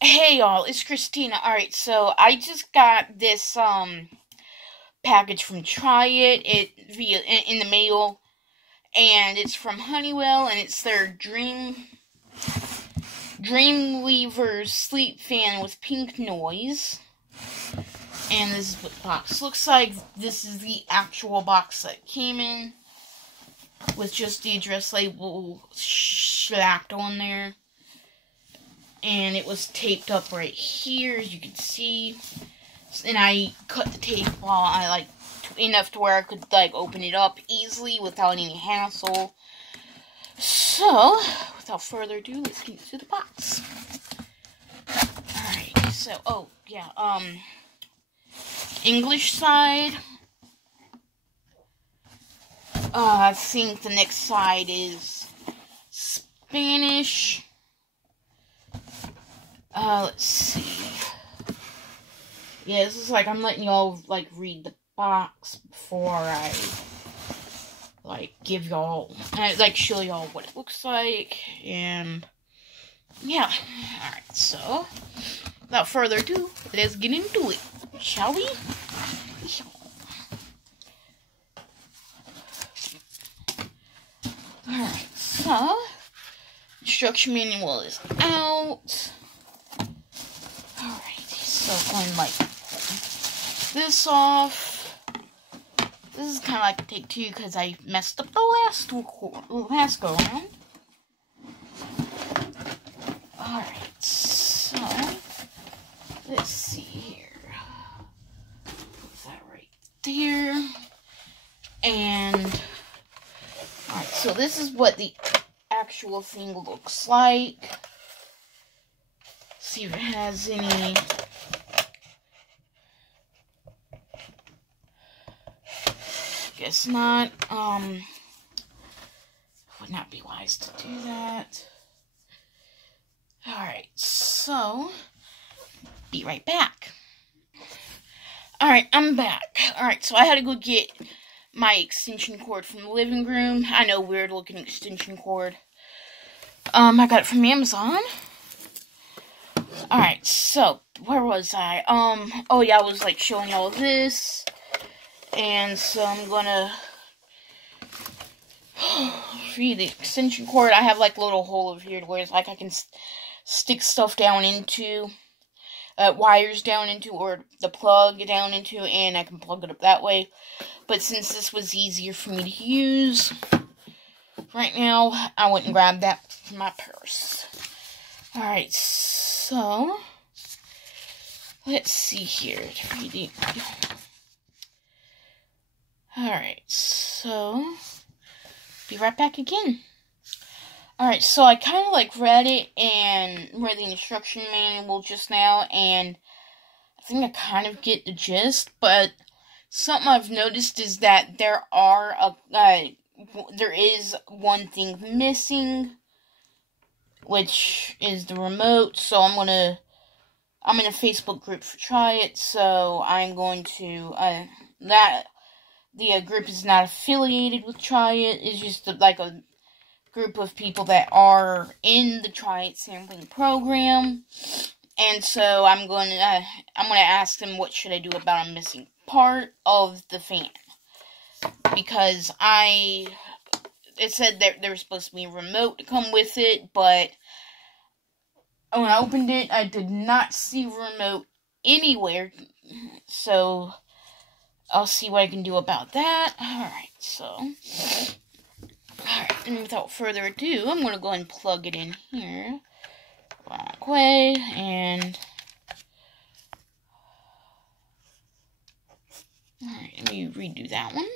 Hey y'all, it's Christina. Alright, so I just got this package from Tryit in the mail, and it's from Honeywell, and it's their Dreamweaver sleep fan with pink noise. And this is what the box looks like. This is the actual box that came in, with just the address label slapped on there. And it was taped up right here, as you can see. And I cut the tape while enough to where I could open it up easily without any hassle. So, without further ado, let's get into the box. Alright, so English side. I think the next side is Spanish. Let's see. Yeah, this is I'm letting y'all, read the box before I, give y'all, show y'all what it looks like, and, yeah. Alright, so, without further ado, let's get into it, shall we? Alright, so, instruction manual is out. So I'm going to pull this off. This is kind of take two because I messed up the last go around. Alright, so let's see here. Put that right there. And alright, so this is what the actual thing looks like. See if it has any. Guess not. Would not be wise to do that. Alright, so be right back. Alright, I'm back. Alright, so I had to go get my extension cord from the living room. I know, weird looking extension cord. I got it from Amazon. Alright, so where was I? Oh yeah, I was showing y'all this. And so I'm gonna read the extension cord. I have a little hole over here where it's I can stick stuff down into, wires down into, or the plug down into, and I can plug it up that way. But since this was easier for me to use right now, I went and grabbed that from my purse. Alright, so let's see here. Alright, so be right back again. Alright, so I kind of read it and read the instruction manual just now, and I think I kind of get the gist, but something I've noticed is that there is one thing missing, which is the remote. So I'm in a Facebook group for Tryit, so I'm going to, the group is not affiliated with Tryit. It's just a group of people that are in the Tryit sampling program. And so I'm going to ask them what should I do about a missing part of the fan. Because it said that there was supposed to be a remote to come with it, but when I opened it, I did not see a remote anywhere. So I'll see what I can do about that. Alright, so. Alright, and without further ado, I'm going to go ahead and plug it in here. Back way, and. Alright, let me redo that one.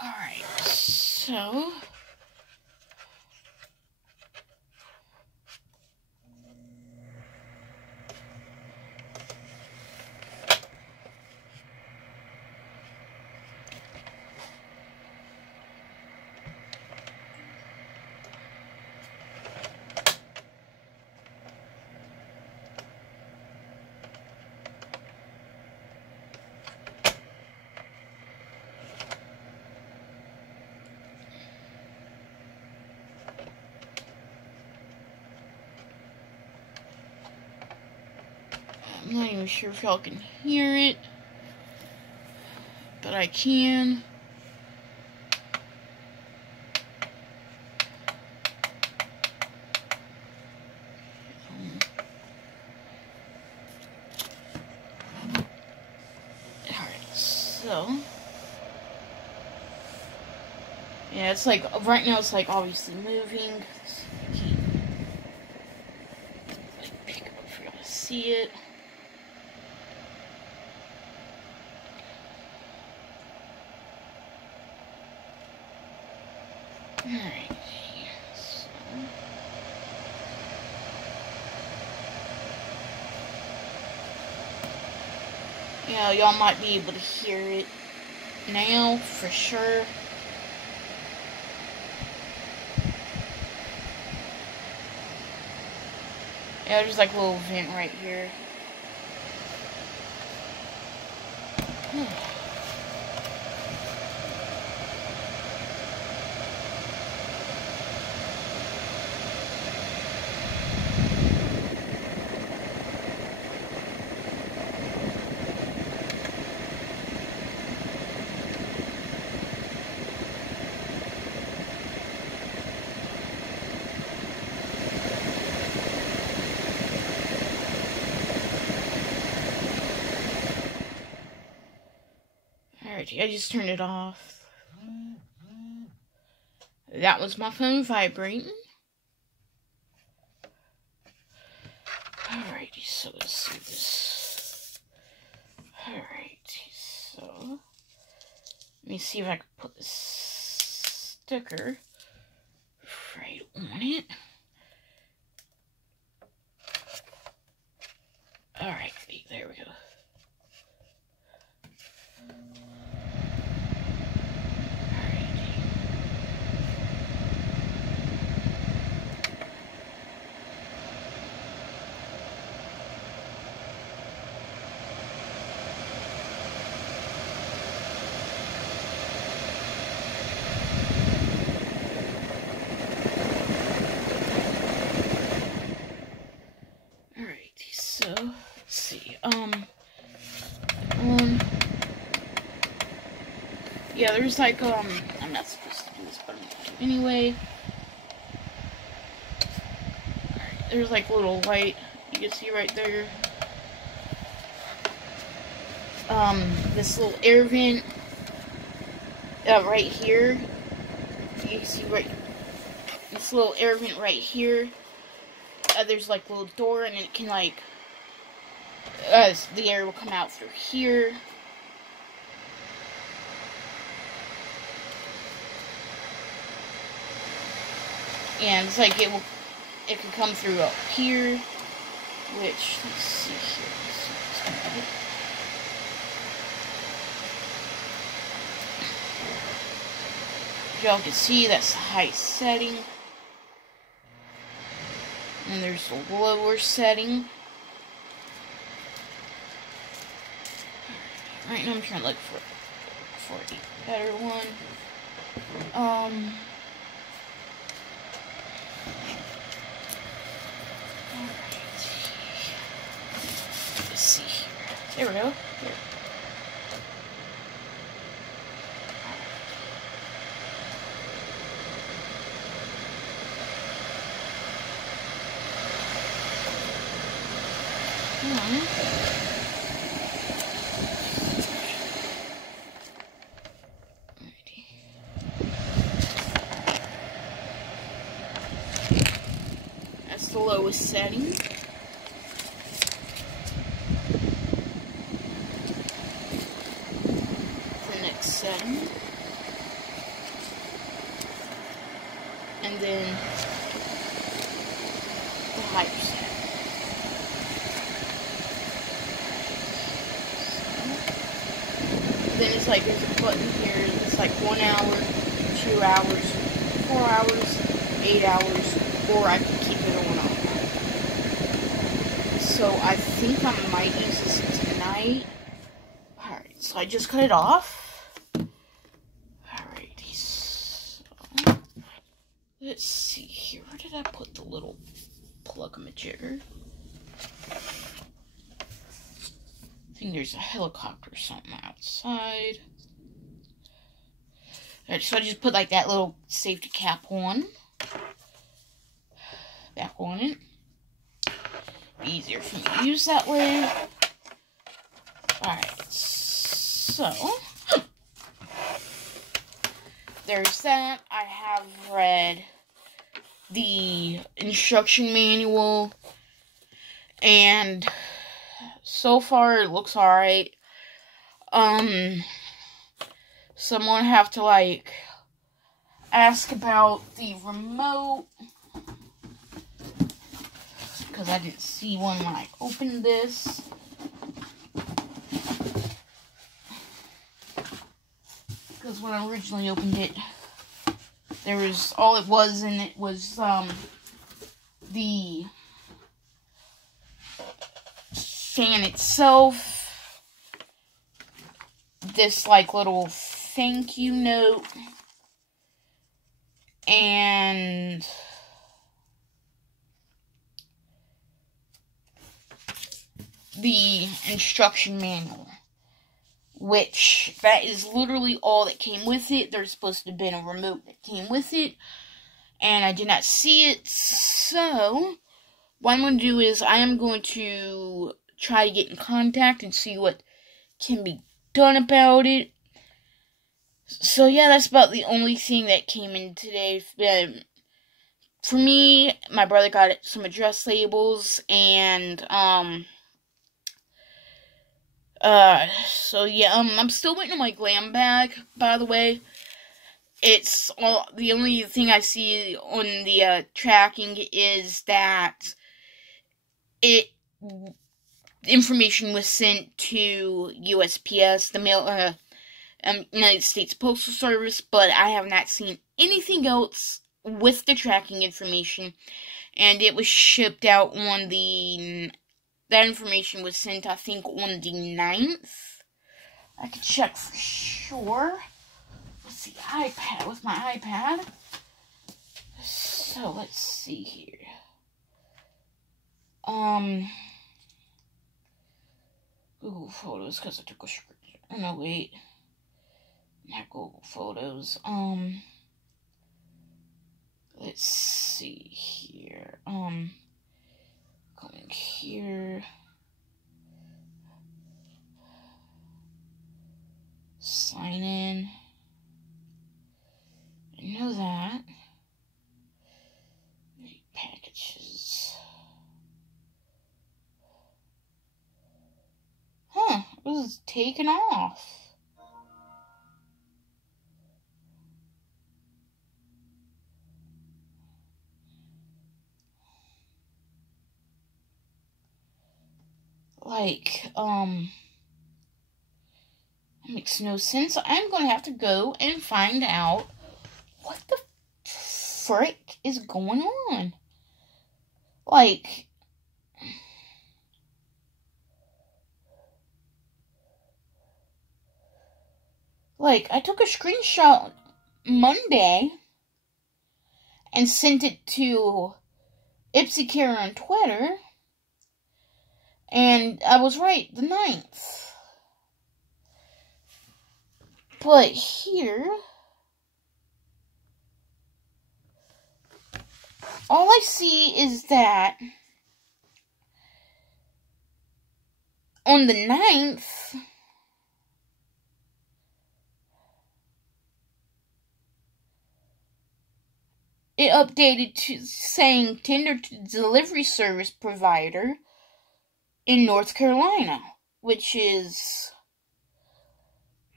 Alright, so. I'm not even sure if y'all can hear it, but I can. Alright, so yeah, it's like right now it's like obviously moving. Pick it up for y'all to see it. Alright, so yeah, y'all might be able to hear it now for sure. Yeah, there's like a little vent right here. Alright, I just turned it off. That was my phone vibrating. Alrighty, so let's see this. Alrighty, so let me see if I can put this sticker right on it. Alrighty, there we go. So, let's see, yeah, there's like, I'm not supposed to do this, but I'm gonna do it anyway. Alright, there's like a little light, you can see right there. This little air vent, right here. You can see right, this little air vent right here. There's like a little door, and it can like, the air will come out through here. And it's like it can come through up here, which, let's see here. Y'all can see that's the highest setting. And there's the lower setting. Right now I'm trying to look for a better one. Let's see here. There we go. There. That's the lowest setting. The next setting. And then the higher setting. Then it's like there's a button here. It's like 1 hour, 2 hours, 4 hours, 8 hours, or I can keep it on all night. So I think I might use this tonight. Alright, so I just cut it off. Alrighty, so let's see here. Where did I put the little plug-a-majigger? think there's a helicopter or something outside. Alright, so I just put like that little safety cap on. Back on it. Easier for me to use that way. Alright, so there's that. I have read the instruction manual, and so far it looks alright. Someone have to like ask about the remote, because I didn't see one when I opened this. Because when I originally opened it, there was, all it was in it was, the fan itself, this, like, little thank you note, and the instruction manual, which that is literally all that came with it. There's supposed to have been a remote that came with it, and I did not see it. So what I'm going to do is I am going to try to get in contact and see what can be done about it. So yeah, that's about the only thing that came in today. For me, my brother got some address labels, and so yeah, I'm still waiting on my glam bag, by the way. It's all, the only thing I see on the, tracking is that information was sent to USPS, the mail, United States Postal Service, but I have not seen anything else with the tracking information, and it was shipped out on that information was sent, I think, on the 9th. I could check for sure with the iPad, with my iPad. So, let's see here. Google Photos, because I took a screenshot. Oh, no, wait. Not Google Photos. Let's see here. Going here. Sign in. I know that. Packages. Huh, it was taken off. Like, that makes no sense. I'm gonna have to go and find out what the frick is going on. Like, I took a screenshot Monday and sent it to IpsyCare on Twitter, and I was right, the 9th. But here, all I see is that on the 9th, it updated to saying tender to delivery service provider in North Carolina, which is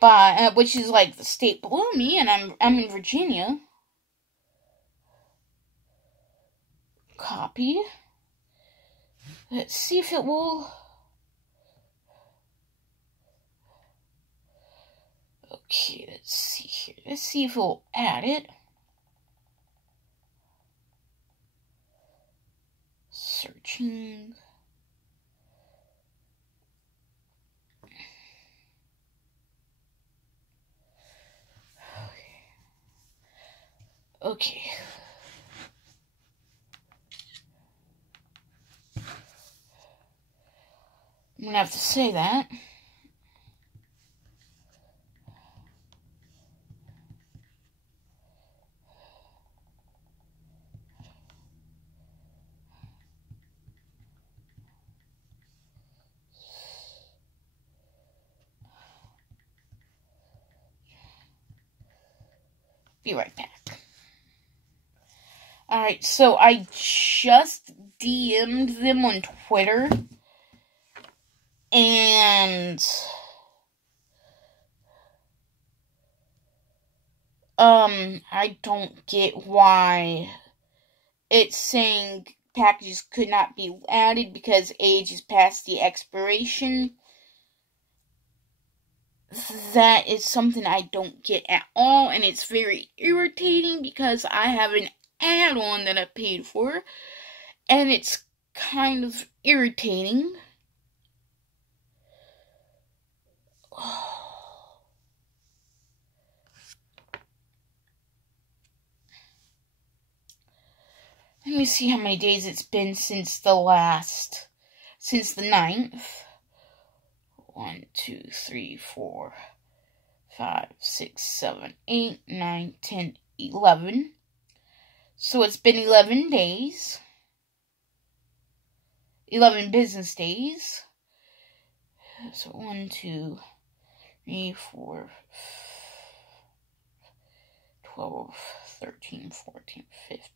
like the state below me, and I'm in Virginia. Copy. Let's see if it will. Okay, let's see here. Let's see if it will add it. Searching. Okay. I'm gonna have to say that. Be right back. Alright, so I just DM'd them on Twitter. And I don't get why it's saying packages could not be added because age is past the expiration. That is something I don't get at all, and it's very irritating because I have an add-on that I paid for, and it's kind of irritating. Let me see how many days it's been since the 9th. 1, 2, 3, 4, 5, 6, 7, 8, 9, 10, 11. So it's been 11 days. 11 business days. So 1, 2, 3, 4, 12, 13, 14, 15.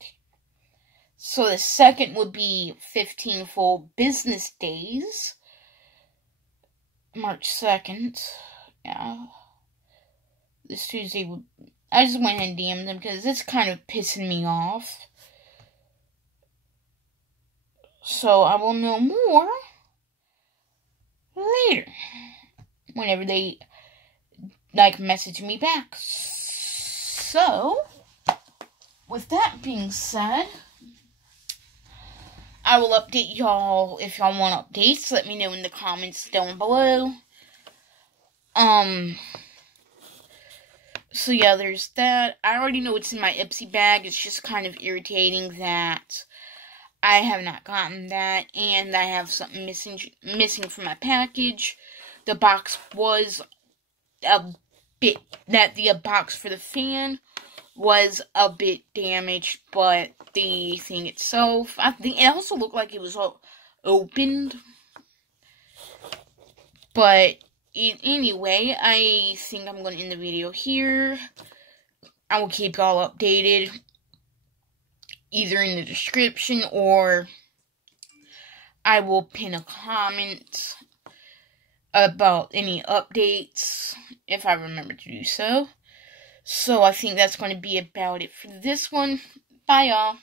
So the second would be 15 full business days. March 2nd. Yeah. This Tuesday would... I just went and DM'd them because it's kind of pissing me off. So I will know more later. Whenever they, message me back. So, with that being said, I will update y'all if y'all want updates. Let me know in the comments down below. So yeah, there's that. I already know what's in my Ipsy bag. It's just kind of irritating that I have not gotten that, and I have something missing from my package. The box was a bit, the box for the fan was a bit damaged, but the thing itself, I think it also looked like it was all opened. But anyway, I think I'm going to end the video here. I will keep y'all updated, either in the description or I will pin a comment about any updates if I remember to do so. So I think that's going to be about it for this one. Bye, y'all.